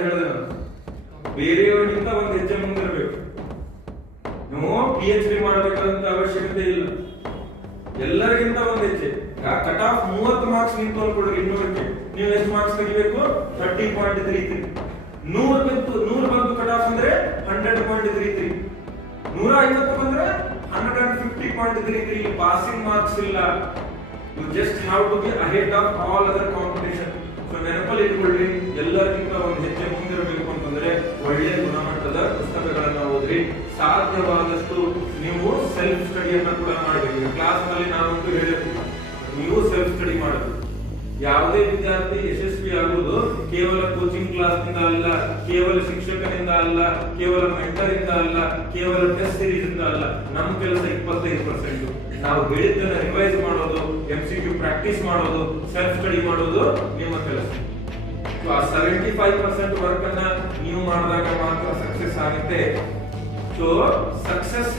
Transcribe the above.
ಹೇಳಿದೆ ನಾನು, ಬೇರೆಯವರಿಗಿಂತ ಒಂದು ಹೆಜ್ಜೆ ಮುಂದಿರಬೇಕು. ನೀವು PhD ಮಾಡಬೇಕಾದಂತ ಅವಶ್ಯಕತೆ ಇಲ್ಲ, ಎಲ್ಲರಿಗಿಂತ ಒಂದು ಹೆಜ್ಜೆ. ಕಟ್ ಆಫ್ 30 ಮಾರ್ಕ್ಸ್ ನಿಂತು ಅನ್ಕೊಡ್ರಿ, ಇನ್ನೂರಕ್ಕೆ ನೀವು ಎಷ್ಟು ಮಾರ್ಕ್ಸ್ ತೆಗಿಬೇಕು? 30.33. 100 ಬಂದು ಕಟ್ ಆಫ್ ಅಂದ್ರೆ 100.33. 150 ಬಂದ್ರೆ 150.33. ಪಾಸಿಂಗ್ ಮಾರ್ಕ್ಸ್ ಇಲ್ಲ. You just have to be ahead of all other competition. So ನೆನಪಲ್ಲಿ ಇಟ್ಕೊಳ್ಳಿ, ಎಲ್ಲರಿಗಿಂತ ಒಂದು ಹೆಜ್ಜೆ ಮುಂದಿರಬೇಕು ಅಂತಂದ್ರೆ ಒಳ್ಳೆ ಗುಣಮಟ್ಟದ ಪುಸ್ತಕಗಳನ್ನ ಓದ್ರಿ. ಸಾಧ್ಯವಾದಷ್ಟು ನೀವು ಸೆಲ್ಫ್ ಸ್ಟಡಿಯನ್ನ ಕೂಡ ಮಾಡಬೇಕು. ಕ್ಲಾಸ್ ನಲ್ಲಿ ನಾವಂತೂ ಹೇಳಿರ್ತೀವಿ, ನೀವು ಸೆಲ್ಫ್ ಸ್ಟಡಿ ಮಾಡಬೇಕು. ಯಾವುದೇ ವಿದ್ಯಾರ್ಥಿ ಯಶಸ್ವಿ ಆಗುವುದು ಕೇವಲ ಕೋಚಿಂಗ್ ಕ್ಲಾಸ್ ನಿಂದ ಅಲ್ಲ, ಕೇವಲ ಶಿಕ್ಷಕನಿಂದ ಅಲ್ಲ, ಕೇವಲ ಮೆಂಟರ್ ಇಂದ ಅಲ್ಲ, ಕೇವಲ ಟೆಸ್ಟ್ ಸೀರೀಸ್ ಇಂದ ಅಲ್ಲ. ನಮ್ಮ ಕೆಲಸ 25%. ನಾವು ಹೇಳಿದ್ದನ್ನ ರಿವೈಸ್ ಮಾಡೋದು, MCQ ಪ್ರಾಕ್ಟೀಸ್ ಮಾಡೋದು, ಸೆಲ್ಫ್ ಸ್ಟಡಿ ಮಾಡೋದು ನಿಮ್ಮ ಕೆಲಸ. ಆ 75% ವರ್ಕ್ ಅನ್ನ ನೀವು ಮಾಡಿದಾಗ ಮಾತ್ರ ಸಕ್ಸಸ್ ಆಗುತ್ತೆ. So success